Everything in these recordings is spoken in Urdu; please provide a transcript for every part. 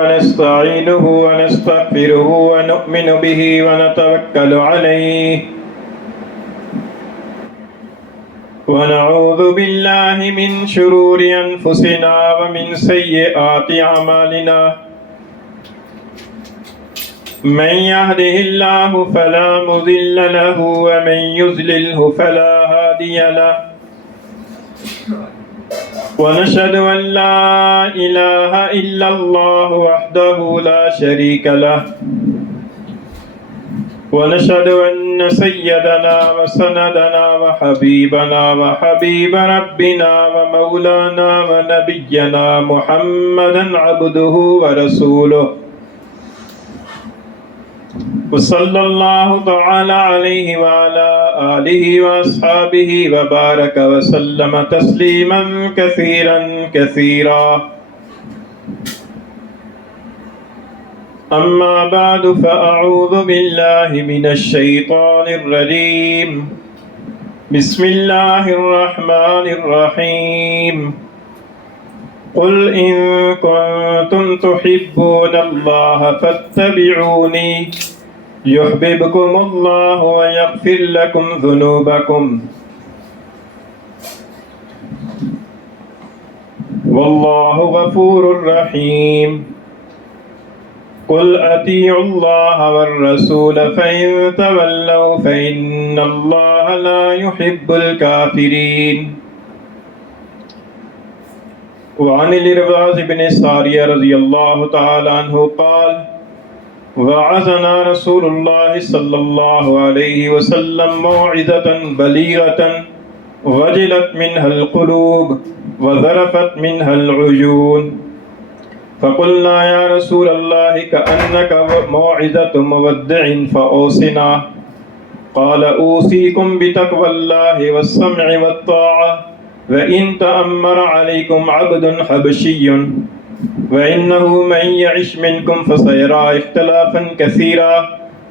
ونستعينه ونستغفره ونؤمن به ونتوكل عليه ونعوذ بالله من شرور أنفسنا ومن سيئات أعمالنا من يهده الله فلا مضل له ومن يضلله فلا هادي له ونشهد أن لا إله إلا الله وحده لا شريك له ونشهد أن سيدنا وسندنا وحبيبنا وحبيب ربنا ومولانا ونبينا محمدا عبده ورسوله وصلى الله تعالى عليه وعلى آله وأصحابه وبارك وسلم تسليما كثيرا كثيرا أما بعد فأعوذ بالله من الشيطان الرجيم بسم الله الرحمن الرحيم قل إن كنتم تحبون الله فاتبعوني يحببكم الله ويغفر لكم ذنوبكم والله غفور رحيم قل أطيعوا الله والرسول فإن تولوا فإن الله لا يحب الكافرين وعن الإرباز بن سارية رضي الله تعالى عنه قال وعظنا رسول الله صلى الله عليه وسلم موعظة بليغة وجلت منها القلوب وذرفت منها العيون فقلنا يا رسول الله كأنك موعظة مودع فأوصنا قال أوصيكم بتقوى الله والسمع والطاعة وإن تأمر عليكم عبد حبشي وإنه من يعش منكم فسيرى اختلافا كثيرا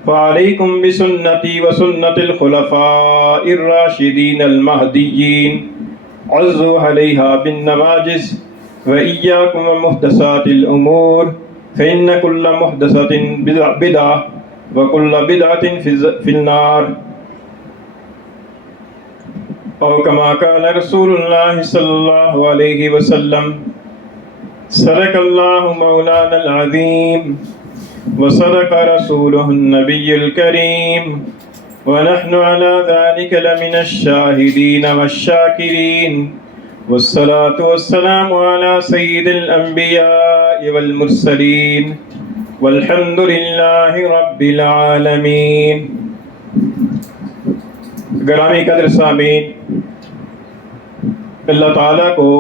فعليكم بسنتي وسنة الخلفاء الراشدين المهديين عضوا عليها بالنواجذ وإياكم ومحدثات الأمور فإن كل محدثة بدعة وكل بدعة في النار أو كما قال رسول الله صلى الله عليه وسلم صدق الله مولانا العظيم وصدق رسوله النبي الكريم ونحن على ذلك لمن الشاهدين والشاكرين والصلاة والسلام على سيد الأنبياء والمرسلين والحمد لله رب العالمين. گرامی قدر سامعین، اللہ تعالیٰ کو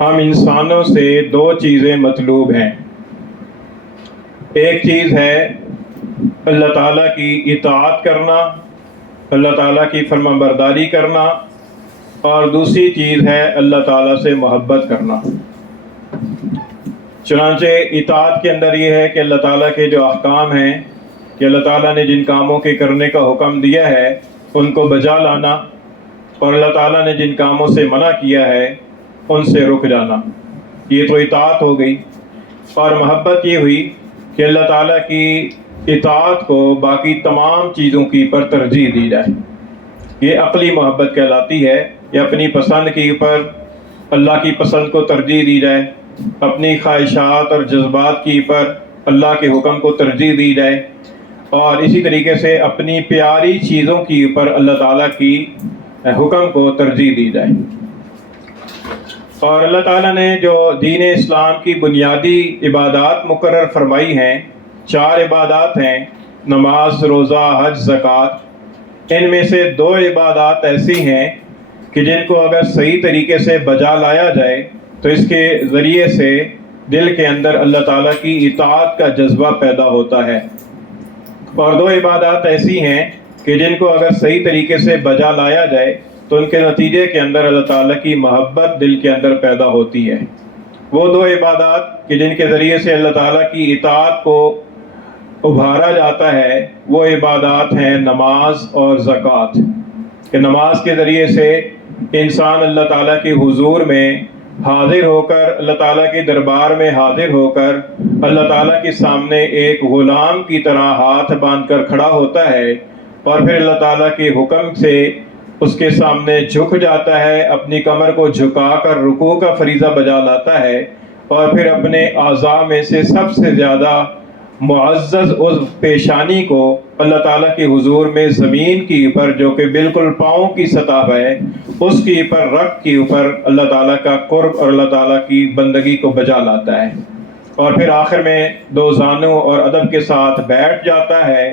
ہم انسانوں سے دو چیزیں مطلوب ہیں. ایک چیز ہے اللہ تعالیٰ کی اطاعت کرنا، اللہ تعالیٰ کی فرما برداری کرنا، اور دوسری چیز ہے اللہ تعالیٰ سے محبت کرنا. چنانچہ اطاعت کے اندر یہ ہے کہ اللہ تعالیٰ کے جو احکام ہیں، کہ اللہ تعالیٰ نے جن کاموں کے کرنے کا حکم دیا ہے ان کو بجا لانا، اور اللہ تعالیٰ نے جن کاموں سے منع کیا ہے ان سے رک جانا. یہ تو اطاعت ہو گئی. اور محبت یہ ہوئی کہ اللہ تعالیٰ کی اطاعت کو باقی تمام چیزوں کی پر ترجیح دی جائے. یہ عقلی محبت کہلاتی ہے. یہ اپنی پسند کی پر اللہ کی پسند کو ترجیح دی جائے، اپنی خواہشات اور جذبات کی پر اللہ کے حکم کو ترجیح دی جائے، اور اسی طریقے سے اپنی پیاری چیزوں کی اوپر اللہ تعالیٰ کی حکم کو ترجیح دی جائے. اور اللہ تعالیٰ نے جو دین اسلام کی بنیادی عبادات مقرر فرمائی ہیں، 4 عبادات ہیں: نماز، روزہ، حج، زکوٰۃ. ان میں سے 2 عبادات ایسی ہیں کہ جن کو اگر صحیح طریقے سے بجا لایا جائے تو اس کے ذریعے سے دل کے اندر اللہ تعالیٰ کی اطاعت کا جذبہ پیدا ہوتا ہے. اور 2 عبادات ایسی ہیں کہ جن کو اگر صحیح طریقے سے بجا لایا جائے تو ان کے نتیجے کے اندر اللہ تعالیٰ کی محبت دل کے اندر پیدا ہوتی ہے. وہ 2 عبادات کہ جن کے ذریعے سے اللہ تعالیٰ کی اطاعت کو ابھارا جاتا ہے وہ عبادات ہیں نماز اور زکوٰۃ. کہ نماز کے ذریعے سے انسان اللہ تعالیٰ کے حضور میں حاضر ہو کر اللہ تعالیٰ کے دربار میں حاضر ہو کر اللہ تعالیٰ کے سامنے ایک غلام کی طرح ہاتھ باندھ کر کھڑا ہوتا ہے، اور پھر اللہ تعالیٰ کے حکم سے اس کے سامنے جھک جاتا ہے، اپنی کمر کو جھکا کر رکوع کا فریضہ بجا لاتا ہے، اور پھر اپنے اعضاء میں سے سب سے زیادہ معزز عضو پیشانی کو اللہ تعالیٰ کے حضور میں زمین کے اوپر، جو کہ بالکل پاؤں کی سطح ہے، اس کے اوپر رکھ کے اوپر اللہ تعالیٰ کا قرب اور اللہ تعالیٰ کی بندگی کو بجا لاتا ہے، اور پھر آخر میں دو زانوں اور ادب کے ساتھ بیٹھ جاتا ہے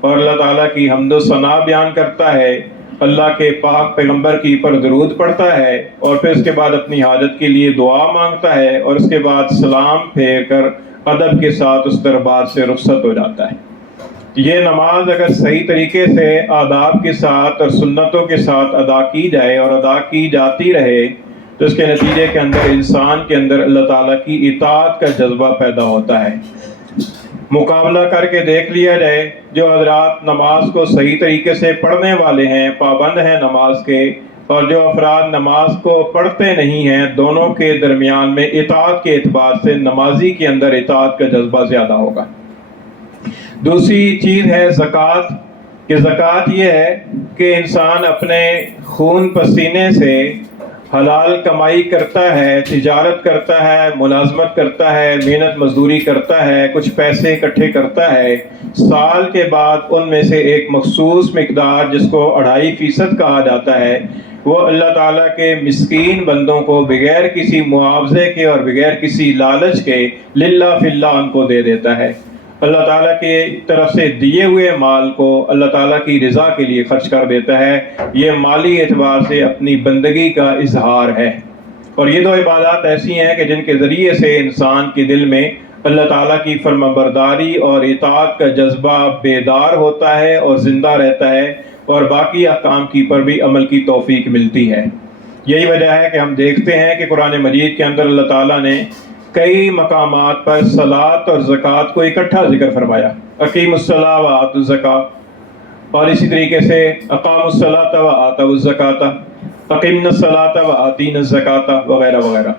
اور اللہ تعالیٰ کی حمد و ثنا بیان کرتا ہے، اللہ کے پاک پیغمبر کی پر درود پڑھتا ہے، اور پھر اس کے بعد اپنی حاجت کے لیے دعا مانگتا ہے، اور اس کے بعد سلام پھیر کر ادب کے ساتھ اس دربار سے رخصت ہو جاتا ہے۔ یہ نماز اگر صحیح طریقے سے آداب کے ساتھ اور سنتوں کے ساتھ ادا کی جائے اور ادا کی جاتی رہے تو اس کے نتیجے کے اندر انسان کے اندر اللہ تعالیٰ کی اطاعت کا جذبہ پیدا ہوتا ہے۔ مقابلہ کر کے دیکھ لیا جائے، جو حضرات نماز کو صحیح طریقے سے پڑھنے والے ہیں، پابند ہیں نماز کے، اور جو افراد نماز کو پڑھتے نہیں ہیں، دونوں کے درمیان میں اطاعت کے اعتبار سے نمازی کے اندر اطاعت کا جذبہ زیادہ ہوگا۔ دوسری چیز ہے زکوٰۃ، کہ زکوٰۃ یہ ہے کہ انسان اپنے خون پسینے سے حلال کمائی کرتا ہے، تجارت کرتا ہے، ملازمت کرتا ہے، محنت مزدوری کرتا ہے، کچھ پیسے اکٹھے کرتا ہے، سال کے بعد ان میں سے ایک مخصوص مقدار جس کو 2.5% کہا جاتا ہے، وہ اللہ تعالیٰ کے مسکین بندوں کو بغیر کسی معاوضے کے اور بغیر کسی لالچ کے للہ فی اللہ ان کو دے دیتا ہے۔ اللہ تعالیٰ کے طرف سے دیے ہوئے مال کو اللہ تعالیٰ کی رضا کے لیے خرچ کر دیتا ہے۔ یہ مالی اعتبار سے اپنی بندگی کا اظہار ہے، اور یہ دو عبادات ایسی ہیں کہ جن کے ذریعے سے انسان کے دل میں اللہ تعالیٰ کی فرمانبرداری اور اطاعت کا جذبہ بیدار ہوتا ہے اور زندہ رہتا ہے، اور باقی احکام کی پر بھی عمل کی توفیق ملتی ہے۔ یہی وجہ ہے کہ ہم دیکھتے ہیں کہ قرآن مجید کے اندر اللہ تعالیٰ نے کئی مقامات پر صلاۃ اور زکوٰۃ کو اکٹھا ذکر فرمایا، اقیموا الصلاۃ وآتوا الزکاۃ، اور اسی طریقے سے اقاموا الصلاۃ وآتوا الزکاۃ، اقمنا الصلاۃ وآتینا الزکاۃ وغیرہ وغیرہ۔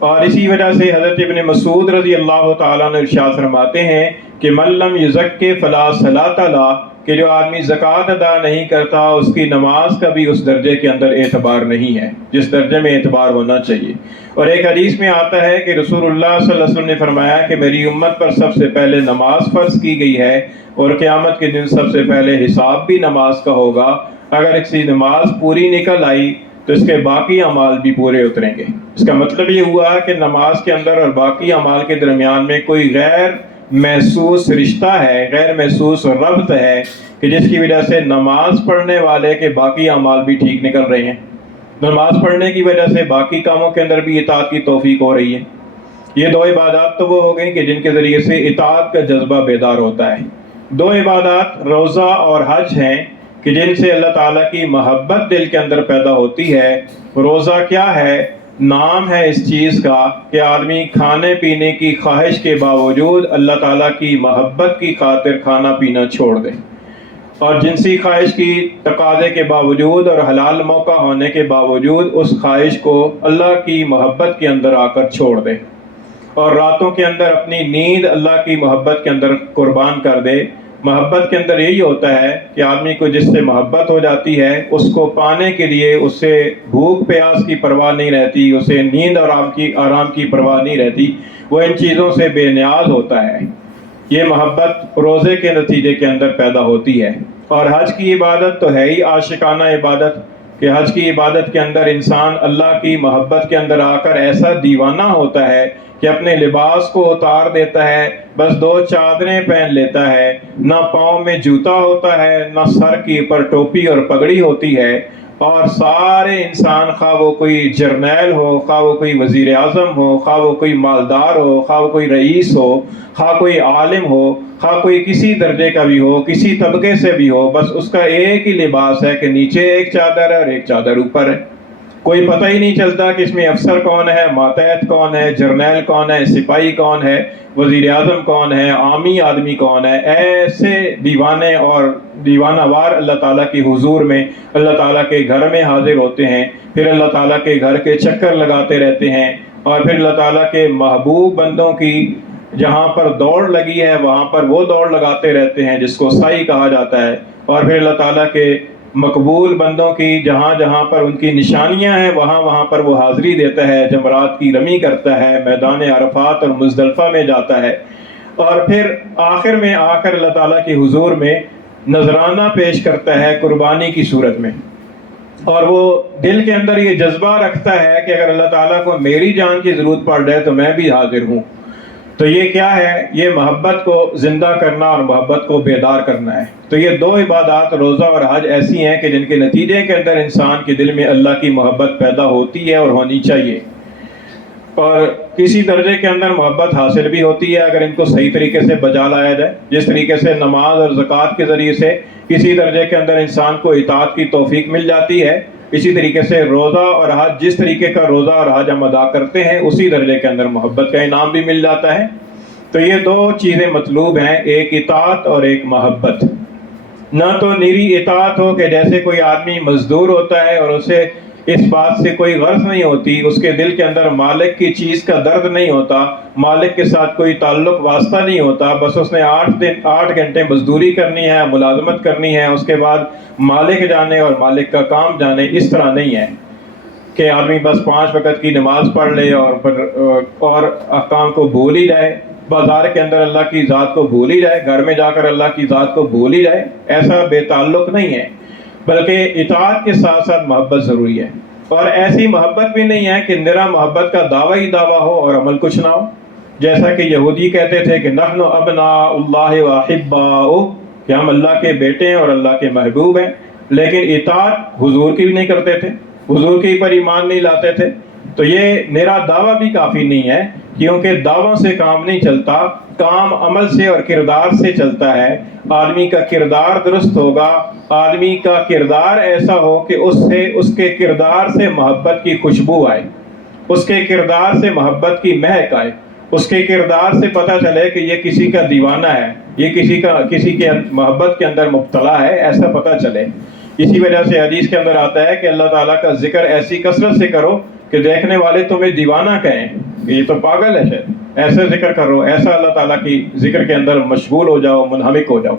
اور اسی وجہ سے حضرت ابن مسعود رضی اللہ تعالیٰ نے ارشاد فرماتے ہیں کہ من لم یزکی فلا صلاۃ لہ، کہ جو آدمی زکوٰۃ ادا نہیں کرتا اس کی نماز کا بھی اس درجے کے اندر اعتبار نہیں ہے جس درجے میں اعتبار ہونا چاہیے۔ اور ایک حدیث میں آتا ہے کہ رسول اللہ صلی اللہ علیہ وسلم نے فرمایا کہ میری امت پر سب سے پہلے نماز فرض کی گئی ہے، اور قیامت کے دن سب سے پہلے حساب بھی نماز کا ہوگا۔ اگر کسی نماز پوری نکل آئی تو اس کے باقی اعمال بھی پورے اتریں گے۔ اس کا مطلب یہ ہوا کہ نماز کے اندر اور باقی اعمال کے درمیان میں کوئی غیر محسوس رشتہ ہے، غیر محسوس ربط ہے، کہ جس کی وجہ سے نماز پڑھنے والے کے باقی اعمال بھی ٹھیک نکل رہے ہیں، نماز پڑھنے کی وجہ سے باقی کاموں کے اندر بھی اطاعت کی توفیق ہو رہی ہے۔ یہ دو عبادات تو وہ ہو گئیں کہ جن کے ذریعے سے اطاعت کا جذبہ بیدار ہوتا ہے۔ دو عبادات روزہ اور حج ہیں کہ جن سے اللہ تعالیٰ کی محبت دل کے اندر پیدا ہوتی ہے۔ روزہ کیا ہے؟ نام ہے اس چیز کا کہ آدمی کھانے پینے کی خواہش کے باوجود اللہ تعالیٰ کی محبت کی خاطر کھانا پینا چھوڑ دے، اور جنسی خواہش کی تقاضے کے باوجود اور حلال موقع ہونے کے باوجود اس خواہش کو اللہ کی محبت کے اندر آ کر چھوڑ دے، اور راتوں کے اندر اپنی نیند اللہ کی محبت کے اندر قربان کر دے۔ محبت کے اندر یہی ہوتا ہے کہ آدمی کو جس سے محبت ہو جاتی ہے اس کو پانے کے لیے اسے بھوک پیاس کی پرواہ نہیں رہتی، اسے نیند اور آرام کی پرواہ نہیں رہتی، وہ ان چیزوں سے بے نیاز ہوتا ہے۔ یہ محبت روزے کے نتیجے کے اندر پیدا ہوتی ہے۔ اور حج کی عبادت تو ہے ہی عاشقانہ عبادت، کہ حج کی عبادت کے اندر انسان اللہ کی محبت کے اندر آ کر ایسا دیوانہ ہوتا ہے کہ اپنے لباس کو اتار دیتا ہے، بس 2 چادریں پہن لیتا ہے، نہ پاؤں میں جوتا ہوتا ہے، نہ سر کے اوپر ٹوپی اور پگڑی ہوتی ہے، اور سارے انسان خواہ وہ کوئی جرنیل ہو، خواہ وہ کوئی وزیر اعظم ہو، خواہ وہ کوئی مالدار ہو، خواہ وہ کوئی رئیس ہو، خواہ کوئی عالم ہو، خواہ کوئی کسی درجے کا بھی ہو، کسی طبقے سے بھی ہو، بس اس کا ایک ہی لباس ہے کہ نیچے ایک چادر ہے اور ایک چادر اوپر ہے۔ کوئی پتہ ہی نہیں چلتا کہ اس میں افسر کون ہے، ماتحت کون ہے، جرنیل کون ہے، سپاہی کون ہے، وزیر اعظم کون ہے، عامی آدمی کون ہے۔ ایسے دیوانے اور دیوانہ وار اللہ تعالیٰ کی حضور میں اللہ تعالیٰ کے گھر میں حاضر ہوتے ہیں، پھر اللہ تعالیٰ کے گھر کے چکر لگاتے رہتے ہیں، اور پھر اللہ تعالیٰ کے محبوب بندوں کی جہاں پر دوڑ لگی ہے وہاں پر وہ دوڑ لگاتے رہتے ہیں، جس کو سعی کہا جاتا ہے، اور پھر اللہ تعالیٰ کے مقبول بندوں کی جہاں جہاں پر ان کی نشانیاں ہیں وہاں وہاں پر وہ حاضری دیتا ہے، جمرات کی رمی کرتا ہے، میدان عرفات اور مزدلفہ میں جاتا ہے، اور پھر آخر میں آ کر اللہ تعالیٰ کی حضور میں نذرانہ پیش کرتا ہے قربانی کی صورت میں، اور وہ دل کے اندر یہ جذبہ رکھتا ہے کہ اگر اللہ تعالیٰ کو میری جان کی ضرورت پڑ جائے تو میں بھی حاضر ہوں۔ تو یہ کیا ہے؟ یہ محبت کو زندہ کرنا اور محبت کو بیدار کرنا ہے۔ تو یہ دو عبادات روزہ اور حج ایسی ہیں کہ جن کے نتیجے کے اندر انسان کے دل میں اللہ کی محبت پیدا ہوتی ہے اور ہونی چاہیے، اور کسی درجے کے اندر محبت حاصل بھی ہوتی ہے اگر ان کو صحیح طریقے سے بجا لایا جائے۔ جس طریقے سے نماز اور زکوٰۃ کے ذریعے سے کسی درجے کے اندر انسان کو اطاعت کی توفیق مل جاتی ہے، اسی طریقے سے روزہ اور حج، جس طریقے کا روزہ اور حج ہم ادا کرتے ہیں اسی درجے کے اندر محبت کا انعام بھی مل جاتا ہے۔ تو یہ دو چیزیں مطلوب ہیں، ایک اطاعت اور ایک محبت۔ نہ تو نیری اطاعت ہو کہ جیسے کوئی آدمی مزدور ہوتا ہے اور اسے اس بات سے کوئی غرض نہیں ہوتی، اس کے دل کے اندر مالک کی چیز کا درد نہیں ہوتا، مالک کے ساتھ کوئی تعلق واسطہ نہیں ہوتا، بس اس نے 8 گھنٹے مزدوری کرنی ہے، ملازمت کرنی ہے، اس کے بعد مالک جانے اور مالک کا کام جانے۔ اس طرح نہیں ہے کہ آدمی بس 5 وقت کی نماز پڑھ لے اور احکام کو بھول ہی جائے، بازار کے اندر اللہ کی ذات کو بھول ہی جائے، گھر میں جا کر اللہ کی ذات کو بھول ہی جائے۔ ایسا بے تعلق نہیں ہے، بلکہ اطاعت کے ساتھ ساتھ محبت ضروری ہے، اور ایسی محبت بھی نہیں ہے کہ نرا محبت کا دعویٰ ہی دعویٰ ہو اور عمل کچھ نہ ہو، جیسا کہ یہودی کہتے تھے کہ نحن ابناء اللہ واحباؤہ، کہ ہم اللہ کے بیٹے ہیں اور اللہ کے محبوب ہیں، لیکن اطاعت حضور کی بھی نہیں کرتے تھے، حضور کے پر ایمان نہیں لاتے تھے۔ تو یہ میرا دعویٰ بھی کافی نہیں ہے، کیونکہ دعووں سے کام نہیں چلتا، کام عمل سے اور کردار سے چلتا ہے۔ آدمی کا کردار درست ہوگا، آدمی کا کردار ایسا ہو کہ اس کے کردار سے محبت کی خوشبو آئے، اس کے کردار سے محبت کی مہک آئے، اس کے کردار سے پتہ چلے کہ یہ کسی کا دیوانہ ہے، یہ کسی کے محبت کے اندر مبتلا ہے، ایسا پتہ چلے۔ اسی وجہ سے حدیث کے اندر آتا ہے کہ اللہ تعالیٰ کا ذکر ایسی کثرت سے کرو کہ دیکھنے والے تمہیں دیوانہ کہیں کہ یہ تو پاگل ہے، شاید ایسا ذکر کرو، ایسا اللہ تعالیٰ کی ذکر کے اندر مشغول ہو جاؤ، منہمک ہو جاؤ۔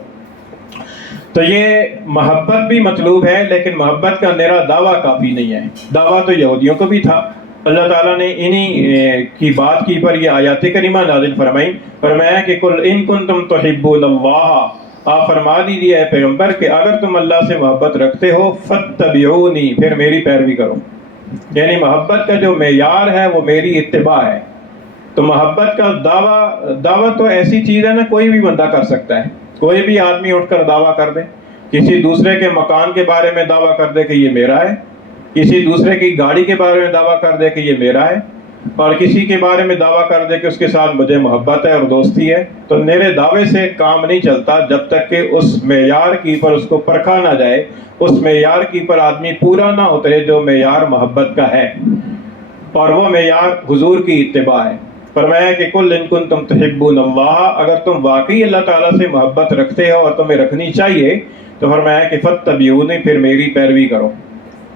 تو یہ محبت بھی مطلوب ہے، لیکن محبت کا نرا دعویٰ کافی نہیں ہے۔ دعویٰ تو یہودیوں کو بھی تھا، اللہ تعالیٰ نے انہی کی بات کی پر یہ آیات کریمہ نازل فرمایا کہ قل ان کنتم تحبون اللہ، آپ فرما دیجیے اے پیغمبر کہ اگر تم اللہ سے محبت رکھتے ہو فاتبعونی، پھر میری پیروی کرو۔ یعنی محبت کا جو معیار ہے وہ میری اتباع ہے۔ تو محبت کا دعویٰ تو ایسی چیز ہے نا، کوئی بھی بندہ کر سکتا ہے، کوئی بھی آدمی اٹھ کر دعویٰ کر دے، کسی دوسرے کے مکان کے بارے میں دعویٰ کر دے کہ یہ میرا ہے، کسی دوسرے کی گاڑی کے بارے میں دعویٰ کر دے کہ یہ میرا ہے، اور کسی کے بارے میں دعویٰ کر دے کہ اس کے ساتھ مجھے محبت ہے اور دوستی ہے۔ تو میرے دعوے سے کام نہیں چلتا جب تک کہ اس معیار کی پر اس کو پرکھا نہ جائے، اس معیار کی پر آدمی پورا نہ اترے جو معیار محبت کا ہے، اور وہ معیار حضور کی اتباع ہے۔ فرمایا کہ قل ان کنتم تحبون اللہ، اگر تم واقعی اللہ تعالیٰ سے محبت رکھتے ہو اور تمہیں رکھنی چاہیے تو فرمایا کہ فاتبعونی، پھر میری پیروی کرو۔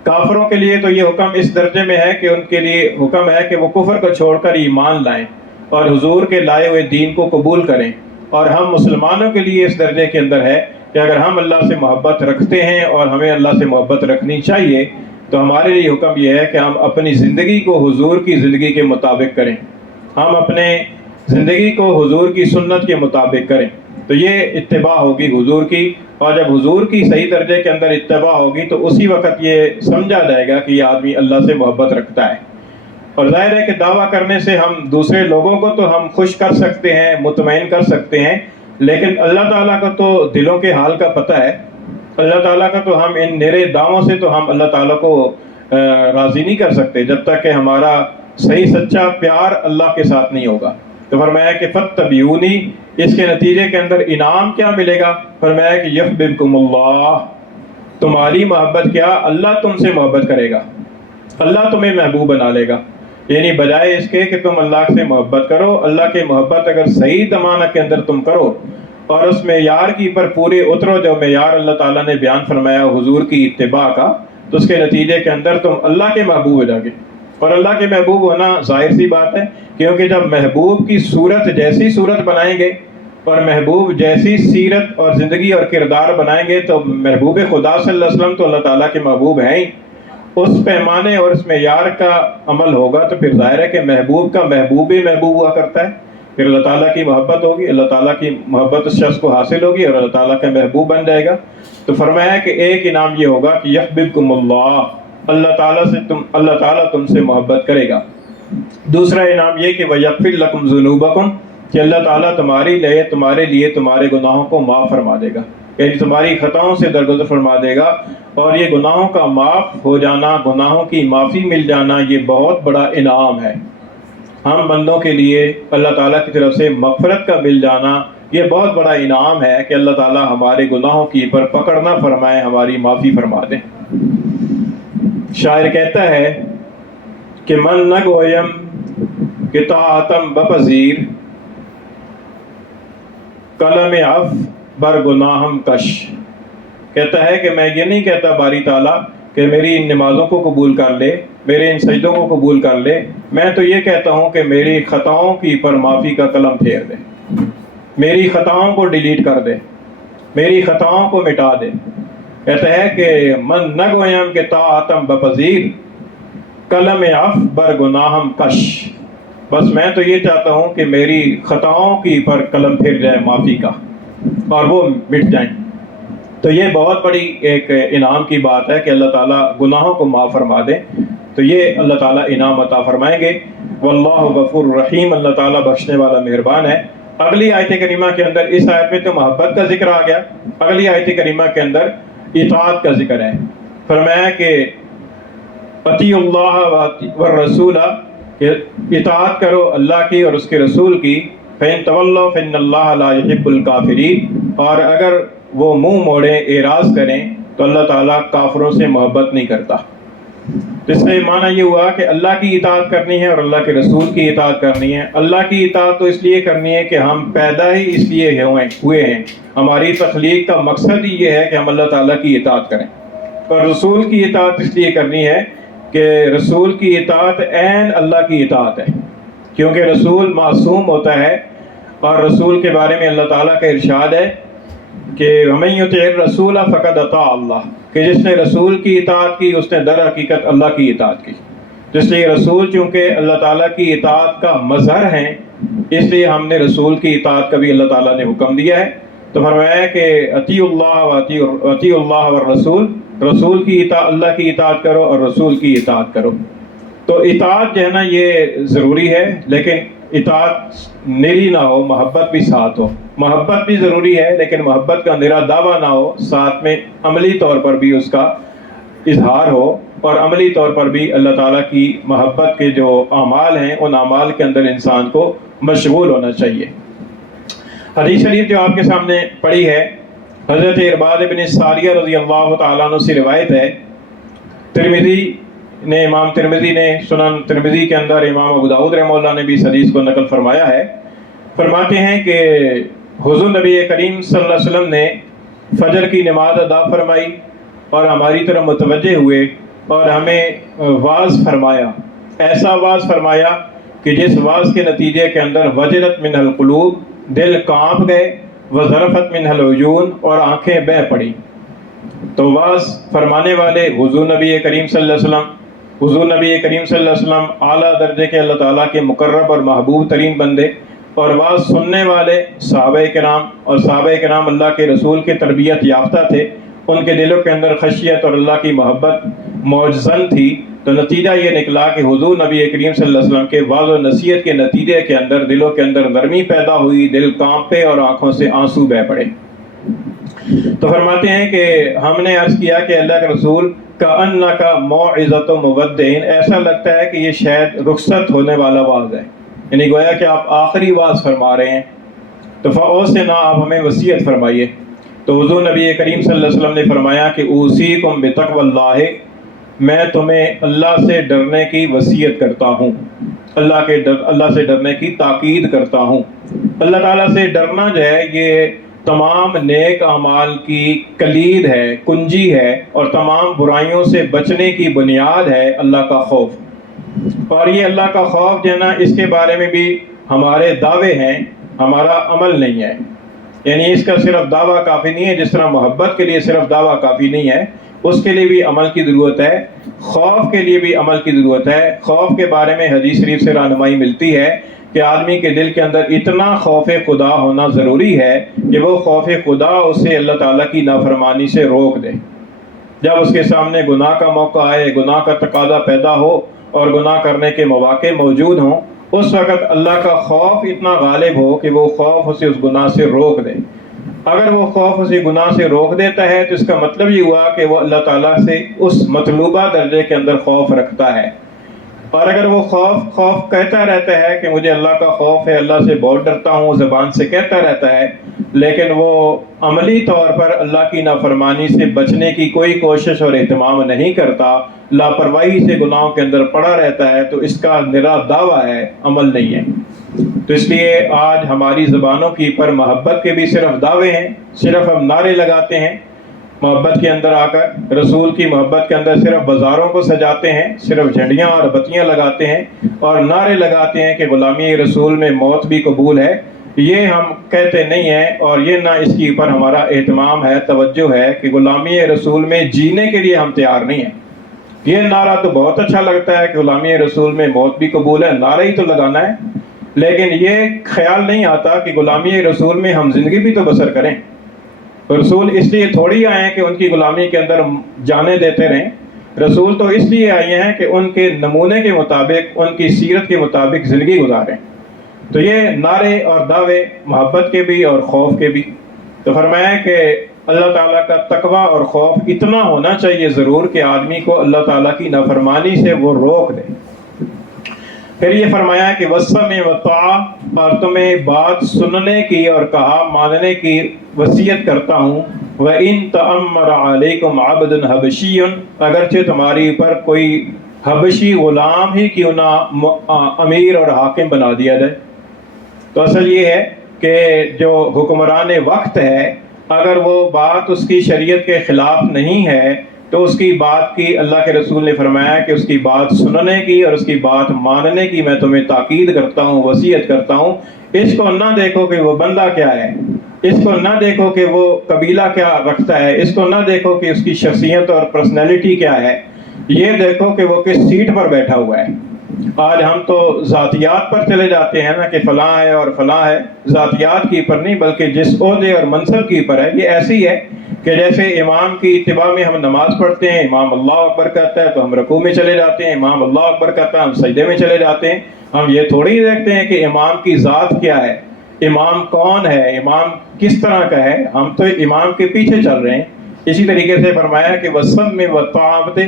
کافروں کے لیے تو یہ حکم اس درجے میں ہے کہ ان کے لیے حکم ہے کہ وہ کفر کو چھوڑ کر ایمان لائیں اور حضور کے لائے ہوئے دین کو قبول کریں، اور ہم مسلمانوں کے لیے اس درجے کے اندر ہے کہ اگر ہم اللہ سے محبت رکھتے ہیں اور ہمیں اللہ سے محبت رکھنی چاہیے تو ہمارے لیے حکم یہ ہے کہ ہم اپنی زندگی کو حضور کی زندگی کے مطابق کریں، ہم اپنے زندگی کو حضور کی سنت کے مطابق کریں۔ تو یہ اتباع ہوگی حضور کی، اور جب حضور کی صحیح درجے کے اندر اتباع ہوگی تو اسی وقت یہ سمجھا جائے گا کہ یہ آدمی اللہ سے محبت رکھتا ہے۔ اور ظاہر ہے کہ دعویٰ کرنے سے ہم دوسرے لوگوں کو تو ہم خوش کر سکتے ہیں، مطمئن کر سکتے ہیں، لیکن اللہ تعالیٰ کا تو دلوں کے حال کا پتہ ہے۔ اللہ تعالیٰ کا تو ہم ان نرے دعووں سے تو ہم اللہ تعالیٰ کو راضی نہیں کر سکتے جب تک کہ ہمارا صحیح سچا پیار اللہ کے ساتھ نہیں ہوگا۔ تو فرمایا کہ فاتبعونی، اس کے نتیجے کے اندر انعام کیا ملے گا؟ فرمایا کہ یحببکم اللہ، تمہاری محبت کیا، اللہ تم سے محبت کرے گا۔ اللہ تمہیں محبوب بنا لے گا. یعنی بجائے اس کے کہ تم اللہ سے محبت کرو، اللہ کے محبت اگر صحیح زمانہ کے اندر تم کرو اور اس معیار کی پر پورے اترو جو معیار اللہ تعالیٰ نے بیان فرمایا حضور کی اتباع کا، تو اس کے نتیجے کے اندر تم اللہ کے محبوب ہو جاؤ گے. اور اللہ کے محبوب ہونا ظاہر سی بات ہے، کیونکہ جب محبوب کی صورت جیسی صورت بنائیں گے اور محبوب جیسی سیرت اور زندگی اور کردار بنائیں گے تو محبوب خدا صلی اللہ علیہ وسلم تو اللہ تعالیٰ کے محبوب ہیں ہی. اس پیمانے اور اس معیار کا عمل ہوگا تو پھر ظاہر ہے کہ محبوب کا محبوب ہی محبوب ہوا کرتا ہے. پھر اللہ تعالیٰ کی محبت ہوگی، اللہ تعالیٰ کی محبت اس شخص کو حاصل ہوگی اور اللہ تعالیٰ کا محبوب بن جائے گا. تو فرمایا کہ ایک انعام یہ ہوگا کہ یحببکم اللہ، اللہ تعالیٰ تم سے محبت کرے گا. دوسرا انعام یہ کہ وَيَغْفِرْ لَكُمْ ذُنُوبَكُمْ، کہ اللہ تعالیٰ تمہارے لیے تمہارے گناہوں کو معاف فرما دے گا، یعنی تمہاری خطاؤں سے درگزر فرما دے گا. اور یہ گناہوں کا معاف ہو جانا، گناہوں کی معافی مل جانا، یہ بہت بڑا انعام ہے. ہم بندوں کے لیے اللہ تعالیٰ کی طرف سے مغفرت کا مل جانا یہ بہت بڑا انعام ہے کہ اللہ تعالیٰ ہمارے گناہوں کی پر پکڑ نہ فرمائے، ہماری معافی فرما دیں. شاعر کہتا ہے کہ من نہ گویم قطاعتم بپذیر، قلم عف بر گناہم کش. کہتا ہے کہ میں یہ نہیں کہتا باری تعالیٰ کہ میری ان نمازوں کو قبول کر لے، میرے ان سجدوں کو قبول کر لے، میں تو یہ کہتا ہوں کہ میری خطاؤں کی پر معافی کا قلم پھیر دے، میری خطاؤں کو ڈیلیٹ کر دے، میری خطاؤں کو مٹا دے. کہتا ہے کہ من نہ گویم کہ طاعتم بپذیر، قلم عف بر گناہم کش. بس میں تو یہ چاہتا ہوں کہ میری خطاؤں کی پر قلم پھر جائے معافی کا اور وہ مٹ جائیں. تو یہ بہت بڑی ایک انعام کی بات ہے کہ اللہ تعالیٰ گناہوں کو معاف فرما دے. تو یہ اللہ تعالیٰ انعام عطا فرمائیں گے. واللہ غفور رحیم، اللہ تعالیٰ بخشنے والا مہربان ہے. اگلی آیت کریمہ کے اندر، اس آیت میں تو محبت کا ذکر آ گیا، اگلی آیت کریمہ کے اندر اطاعت کا ذکر ہے. فرمایا کہ اطیعوا اللہ والرسول، کہ اطاعت کرو اللہ کی اور اس کے رسول کی. فإن تولوا فإن اللہ لا يحب الکافرین، اور اگر وہ منہ موڑیں، اعراض کریں تو اللہ تعالیٰ کافروں سے محبت نہیں کرتا. اس سے معنی یہ ہوا کہ اللہ کی اطاعت کرنی ہے اور اللہ کے رسول کی اطاعت کرنی ہے. اللہ کی اطاعت تو اس لیے کرنی ہے کہ ہم پیدا ہی اس لیے ہوئے ہیں، ہماری تخلیق کا مقصد ہی یہ ہے کہ ہم اللہ تعالیٰ کی اطاعت کریں. اور رسول کی اطاعت اس لیے کرنی ہے کہ رسول کی اطاعت عین اللہ کی اطاعت ہے، کیونکہ رسول معصوم ہوتا ہے. اور رسول کے بارے میں اللہ تعالیٰ کا ارشاد ہے کہ وَمَن يُطِعِ الرَّسُولَ فَقَدْ أَطَاعَ اللَّهَ، کہ جس نے رسول کی اطاعت کی اس نے در حقیقت اللہ کی اطاعت کی. تو اس لیے رسول چونکہ اللہ تعالیٰ کی اطاعت کا مظہر ہیں، اس لیے ہم نے رسول کی اطاعت کا بھی اللہ تعالیٰ نے حکم دیا ہے. تو فرمایا کہ اطیعوا اللہ والرسول، رسول کی اطاعت، اللہ کی اطاعت کرو اور رسول کی اطاعت کرو. تو اطاعت جو ہے نا یہ ضروری ہے، لیکن اطاعت نری نہ ہو، محبت بھی ساتھ ہو. محبت بھی ضروری ہے لیکن محبت کا نرا دعویٰ نہ ہو، ساتھ میں عملی طور پر بھی اس کا اظہار ہو، اور عملی طور پر بھی اللہ تعالیٰ کی محبت کے جو اعمال ہیں ان اعمال کے اندر انسان کو مشغول ہونا چاہیے. حدیث شریف جو آپ کے سامنے پڑھی ہے، حضرت ارباد بن ساریہ رضی اللہ تعالیٰ عنہ سے روایت ہے. امام ترمذی نے سنن ترمذی کے اندر، امام ابو داؤد رحمہ اللہ نے بھی اس حدیث کو نقل فرمایا ہے. فرماتے ہیں کہ حضور نبی کریم صلی اللہ علیہ وسلم نے فجر کی نماز ادا فرمائی اور ہماری طرف متوجہ ہوئے اور ہمیں واعظ فرمایا. ایسا واعظ فرمایا کہ جس واعظ کے نتیجے کے اندر وجلت منہ القلوب، دل کانپ گئے، وظرفت منہ العیون، اور آنکھیں بہہ پڑی. تو واعظ فرمانے والے حضور نبی کریم صلی اللہ علیہ وسلم، حضور نبی کریم صلی اللہ علیہ وسلم اعلیٰ درجے کے اللہ تعالیٰ کے مقرب اور محبوب ترین بندے، اور واعظ سننے والے صحابہ کرام، اور صحابہ کرام اللہ کے رسول کے تربیت یافتہ تھے، ان کے دلوں کے اندر خشیت اور اللہ کی محبت موجزن تھی. تو نتیجہ یہ نکلا کہ حضور نبی کریم صلی اللہ علیہ وسلم کے وعظ و نصیحت کے نتیجے کے اندر دلوں کے اندر نرمی پیدا ہوئی، دل کانپے اور آنکھوں سے آنسو بہہ پڑے. تو فرماتے ہیں کہ ہم نے عرض کیا کہ اللہ کے رسول کأنک موعظۃ مودع، ایسا لگتا ہے کہ یہ شاید رخصت ہونے والا واعظ ہے، یعنی گویا کہ آپ آخری واعظ فرما رہے ہیں. تو فاوصنا، آپ ہمیں وصیت فرمائیے. تو حضور نبی کریم صلی اللہ علیہ وسلم نے فرمایا کہ اوصیکم بتقوی اللہ، میں تمہیں اللہ سے ڈرنے کی وصیت کرتا ہوں، اللہ سے ڈرنے کی تاکید کرتا ہوں۔ اللہ تعالیٰ سے ڈرنا جو ہے یہ تمام نیک اعمال کی کلید ہے، کنجی ہے، اور تمام برائیوں سے بچنے کی بنیاد ہے اللہ کا خوف۔ اور یہ اللہ کا خوف جو ہے نا، اس کے بارے میں بھی ہمارے دعوے ہیں، ہمارا عمل نہیں ہے۔ یعنی اس کا صرف دعویٰ کافی نہیں ہے، جس طرح محبت کے لیے صرف دعویٰ کافی نہیں ہے، اس کے لیے بھی عمل کی ضرورت ہے، خوف کے لیے بھی عمل کی ضرورت ہے۔ خوف کے بارے میں حدیث شریف سے رہنمائی ملتی ہے کہ آدمی کے دل کے اندر اتنا خوف خدا ہونا ضروری ہے کہ وہ خوف خدا اسے اللہ تعالیٰ کی نافرمانی سے روک دے۔ جب اس کے سامنے گناہ کا موقع آئے، گناہ کا تقاضا پیدا ہو اور گناہ کرنے کے مواقع موجود ہوں، اس وقت اللہ کا خوف اتنا غالب ہو کہ وہ خوف اسے اس گناہ سے روک دے۔ اگر وہ خوف اسے گناہ سے روک دیتا ہے تو اس کا مطلب یہ ہوا کہ وہ اللہ تعالیٰ سے اس مطلوبہ درجے کے اندر خوف رکھتا ہے۔ اور اگر وہ خوف کہتا رہتا ہے کہ مجھے اللہ کا خوف ہے، اللہ سے بہت ڈرتا ہوں، زبان سے کہتا رہتا ہے، لیکن وہ عملی طور پر اللہ کی نافرمانی سے بچنے کی کوئی کوشش اور اہتمام نہیں کرتا، لاپرواہی سے گناہوں کے اندر پڑا رہتا ہے، تو اس کا نرا دعویٰ ہے، عمل نہیں ہے۔ تو اس لیے آج ہماری زبانوں کی پر محبت کے بھی صرف دعوے ہیں، صرف ہم نعرے لگاتے ہیں محبت کے اندر آ کر، رسول کی محبت کے اندر صرف بازاروں کو سجاتے ہیں، صرف جھنڈیاں اور بتیاں لگاتے ہیں اور نعرے لگاتے ہیں کہ غلامی رسول میں موت بھی قبول ہے۔ یہ ہم کہتے نہیں ہیں، اور یہ نہ اس کے اوپر ہمارا اہتمام ہے، توجہ ہے کہ غلامی رسول میں جینے کے لیے ہم تیار نہیں ہیں۔ یہ نعرہ تو بہت اچھا لگتا ہے کہ غلامی رسول میں موت بھی قبول ہے، نعرہ ہی تو لگانا ہے، لیکن یہ خیال نہیں آتا کہ غلامی رسول میں ہم زندگی بھی تو بسر کریں۔ رسول اس لیے تھوڑی آئے ہیں کہ ان کی غلامی کے اندر جانیں دیتے رہیں، رسول تو اس لیے آئے ہیں کہ ان کے نمونے کے مطابق، ان کی سیرت کے مطابق زندگی گزاریں۔ تو یہ نعرے اور دعوے محبت کے بھی اور خوف کے بھی۔ تو فرمایا کہ اللہ تعالیٰ کا تقویٰ اور خوف اتنا ہونا چاہیے ضرور کہ آدمی کو اللہ تعالیٰ کی نافرمانی سے وہ روک دے۔ پھر یہ فرمایا کہ وَالسَّمْعِ وَالطَّاعَةِ، اور تمہیں بات سننے کی اور کہا ماننے کی وصیت کرتا ہوں۔ وَإِن تَأَمَّرَ عَلَيْكُمْ عَبْدٌ حَبَشِيٌّ، اگرچہ تمہاری اوپر کوئی حبشی غلام ہی کیوں نہ امیر اور حاکم بنا دیا جائے۔ تو اصل یہ ہے کہ جو حکمران وقت ہے، اگر وہ بات اس کی شریعت کے خلاف نہیں ہے تو اس کی بات کی اللہ کے رسول نے فرمایا کہ اس کی بات سننے کی اور اس کی بات ماننے کی میں تمہیں تاکید کرتا ہوں، وصیت کرتا ہوں۔ اس کو نہ دیکھو کہ وہ بندہ کیا ہے، اس کو نہ دیکھو کہ وہ قبیلہ کیا رکھتا ہے، اس کو نہ دیکھو کہ اس کی شخصیت اور پرسنالٹی کیا ہے، یہ دیکھو کہ وہ کس سیٹ پر بیٹھا ہوا ہے۔ آج ہم تو ذاتیات پر چلے جاتے ہیں نا کہ فلاں ہے اور فلاں ہے، ذاتیات کی پر نہیں بلکہ جس عہدے اور منصب کی پر ہے۔ یہ ایسی ہے کہ جیسے امام کی اتباع میں ہم نماز پڑھتے ہیں، امام اللہ اکبر کہتا ہے تو ہم رکوع میں چلے جاتے ہیں، امام اللہ اکبر کہتا ہے ہم سجدے میں چلے جاتے ہیں۔ ہم یہ تھوڑی دیکھتے ہیں کہ امام کی ذات کیا ہے، امام کون ہے، امام کس طرح کا ہے، ہم تو امام کے پیچھے چل رہے ہیں۔ اسی طریقے سے فرمایا کہ وَالسَّمْعِ وَالطَّاعَةِ،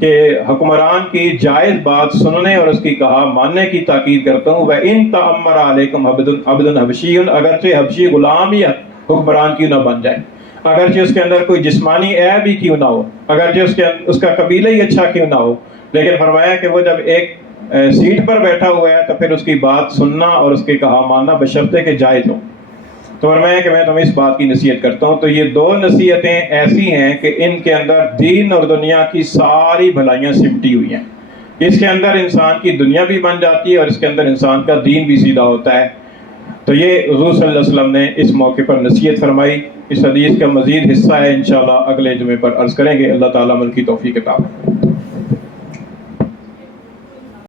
کہ حکمران کی جائز بات سننے اور اس کی کہا ماننے کی تاکید کرتا ہوں۔ وَإِن تَأَمَّرَ عَلَيْكُمْ عَبْدٌ حَبَشِيٌّ، اگرچہ حبشی غلام ہی حکمران کیوں نہ بن جائے، اگرچہ اس کے اندر کوئی جسمانی عیب ہی کیوں نہ ہو، اگرچہ اس کا قبیلہ ہی اچھا کیوں نہ ہو، لیکن فرمایا کہ وہ جب ایک سیٹ پر بیٹھا ہوا ہے تو پھر اس کی بات سننا اور اس کی کہا ماننا بشرطے کہ جائز ہو۔ تو فرمایا کہ میں تمہیں اس بات کی نصیحت کرتا ہوں۔ تو یہ دو نصیحتیں ایسی ہیں کہ ان کے اندر دین اور دنیا کی ساری بھلائیاں سمٹی ہوئی ہیں۔ اس کے اندر انسان کی دنیا بھی بن جاتی ہے اور اس کے اندر انسان کا دین بھی سیدھا ہوتا ہے۔ تو یہ حضور صلی اللہ علیہ وسلم نے اس موقع پر نصیحت فرمائی۔ اس حدیث کا مزید حصہ ہے انشاءاللہ اگلے جمعے پر عرض کریں گے۔ اللہ تعالیٰ عمل کی توفیق عطا فرمائے۔